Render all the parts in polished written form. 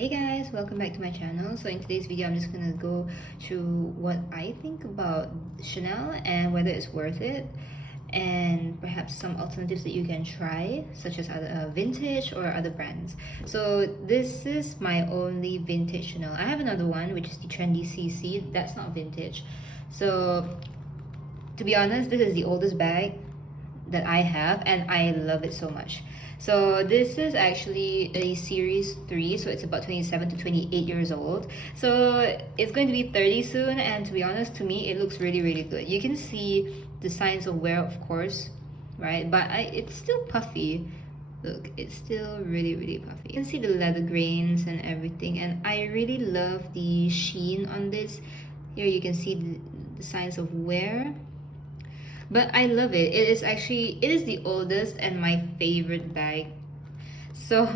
Hey guys, welcome back to my channel. So in today's video, I'm just gonna go through what I think about Chanel and whether it's worth it, and perhaps some alternatives that you can try, such as other vintage or other brands. So this is my only vintage Chanel. I have another one, which is the trendy CC. That's not vintage. So to be honest, this is the oldest bag that I have, and I love it so much. So this is actually a series 3, so it's about 27 to 28 years old. So it's going to be 30 soon, and to be honest, to me it looks really good. You can see the signs of wear, of course, right? But it's still puffy. Look, it's still really puffy. You can see the leather grains and everything, and I really love the sheen on this. Here you can see the signs of wear. But I love it. It is the oldest and my favorite bag. So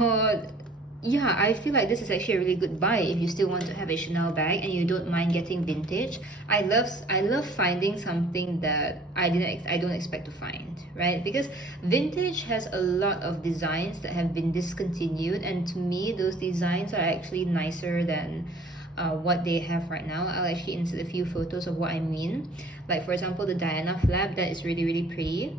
yeah, I feel like this is actually a really good buy if you still want to have a Chanel bag and you don't mind getting vintage. I love finding something that I don't expect to find, right? Because vintage has a lot of designs that have been discontinued, and to me those designs are actually nicer than what they have right now. I'll actually insert a few photos of what I mean. Like for example, the Diana flap, that is really pretty.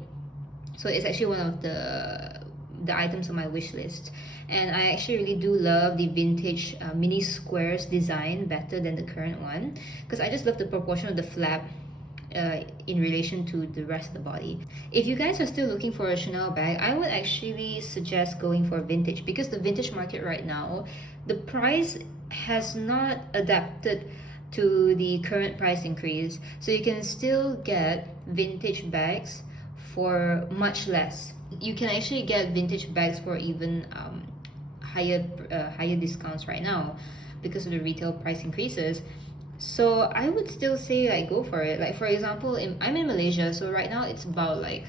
So it's actually one of the items on my wish list, and I actually really do love the vintage mini squares design better than the current one, because I just love the proportion of the flap in relation to the rest of the body. If you guys are still looking for a Chanel bag, I would actually suggest going for vintage, because the vintage market right now, the price has not adapted to the current price increase, so you can still get vintage bags for much less. You can actually get vintage bags for even higher discounts right now because of the retail price increases. So I would still say like go for it. Like for example, I'm in Malaysia, so right now it's about like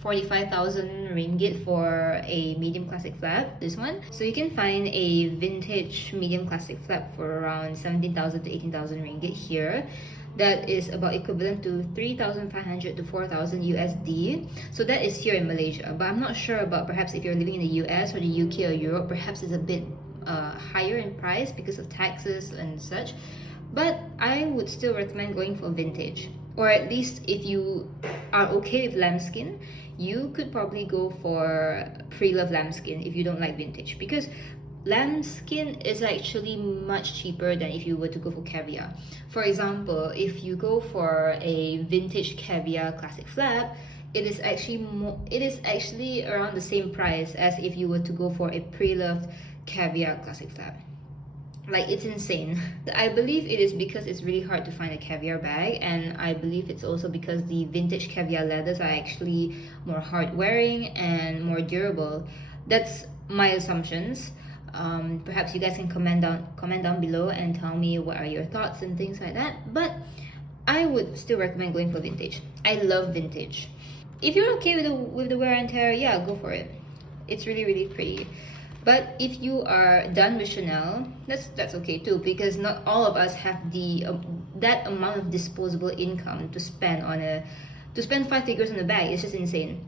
45,000 ringgit for a medium classic flap, this one. So you can find a vintage medium classic flap for around 17,000 to 18,000 ringgit here. That is about equivalent to 3,500 to 4,000 USD. So that is here in Malaysia, but I'm not sure about perhaps if you're living in the US or the UK or Europe, perhaps it's a bit higher in price because of taxes and such. But I would still recommend going for vintage, or at least if you are okay with lambskin, you could probably go for pre-loved lambskin if you don't like vintage, because lambskin is actually much cheaper than if you were to go for caviar. For example, if you go for a vintage caviar classic flap, it is actually around the same price as if you were to go for a pre-loved caviar classic flap. Like, it's insane. I believe it is because it's really hard to find a caviar bag, and I believe it's also because the vintage caviar leathers are actually more hard wearing and more durable. That's my assumptions. Perhaps you guys can comment down below and tell me what are your thoughts and things like that. But I would still recommend going for vintage. I love vintage. If you're okay with the wear and tear, yeah, go for it. It's really pretty. But if you are done with Chanel, that's okay too, because not all of us have the that amount of disposable income to spend 5 figures on a bag. It's just insane.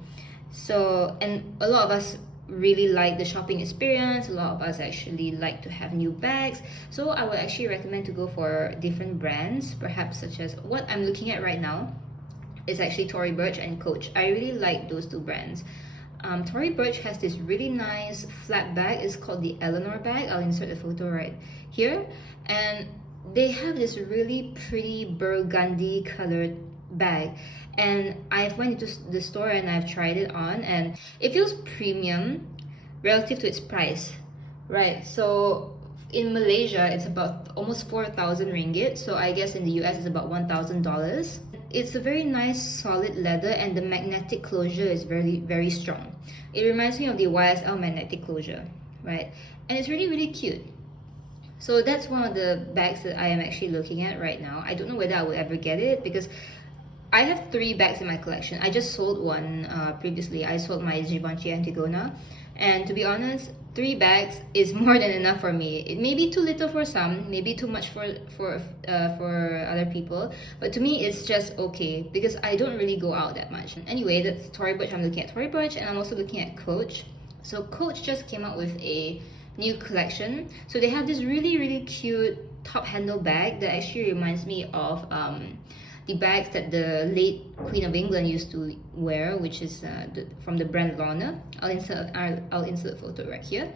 So, and a lot of us really like the shopping experience. A lot of us actually like to have new bags. So I would actually recommend to go for different brands, perhaps such as what I'm looking at right now is actually Tory Burch and Coach. I really like those two brands. Tory Burch has this really nice flat bag. It's called the Eleanor bag. I'll insert the photo right here. And they have this really pretty burgundy colored bag. And I've went into the store and I've tried it on, and it feels premium relative to its price, right? So in Malaysia, it's about almost 4,000 ringgit. So I guess in the US, it's about $1,000. It's a very nice solid leather, and the magnetic closure is very strong. It reminds me of the YSL magnetic closure, right? And it's really cute. So that's one of the bags that I am actually looking at right now. I don't know whether I will ever get it, because I have 3 bags in my collection. I just sold one previously. I sold my Givenchy Antigona, and to be honest, 3 bags is more than enough for me. It may be too little for some, maybe too much for other people, but to me it's just okay, because I don't really go out that much. Anyway, that's Tory Burch. I'm looking at Tory Burch, and I'm also looking at Coach. So Coach just came out with a new collection. So they have this really cute top handle bag that actually reminds me of the bags that the late Queen of England used to wear, which is from the brand Lorna. I'll insert a photo right here.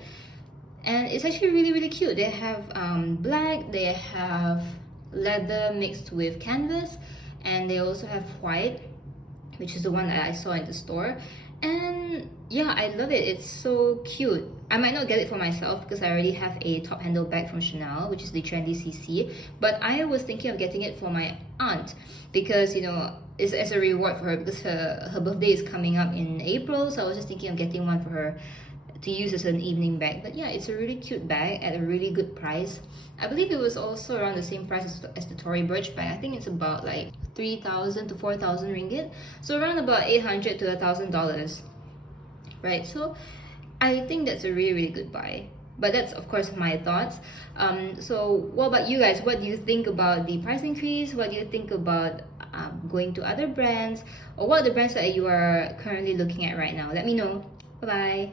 And it's actually really cute. They have black, they have leather mixed with canvas, and they also have white, which is the one that I saw in the store. And yeah, I love it. It's so cute. I might not get it for myself because I already have a top handle bag from Chanel, which is the trendy CC, but I was thinking of getting it for my aunt because, you know, it's as a reward for her because her birthday is coming up in April. So I was just thinking of getting one for her to use as an evening bag. But yeah, it's a really cute bag at a really good price. I believe it was also around the same price as the Tory Burch bag. I think it's about like 3,000 to 4,000 ringgit, so around about 800 to $1,000, right? So I think that's a really good buy. But that's of course my thoughts. So what about you guys? What do you think about the price increase? What do you think about going to other brands, or what are the brands that you are currently looking at right now? Let me know. Bye bye.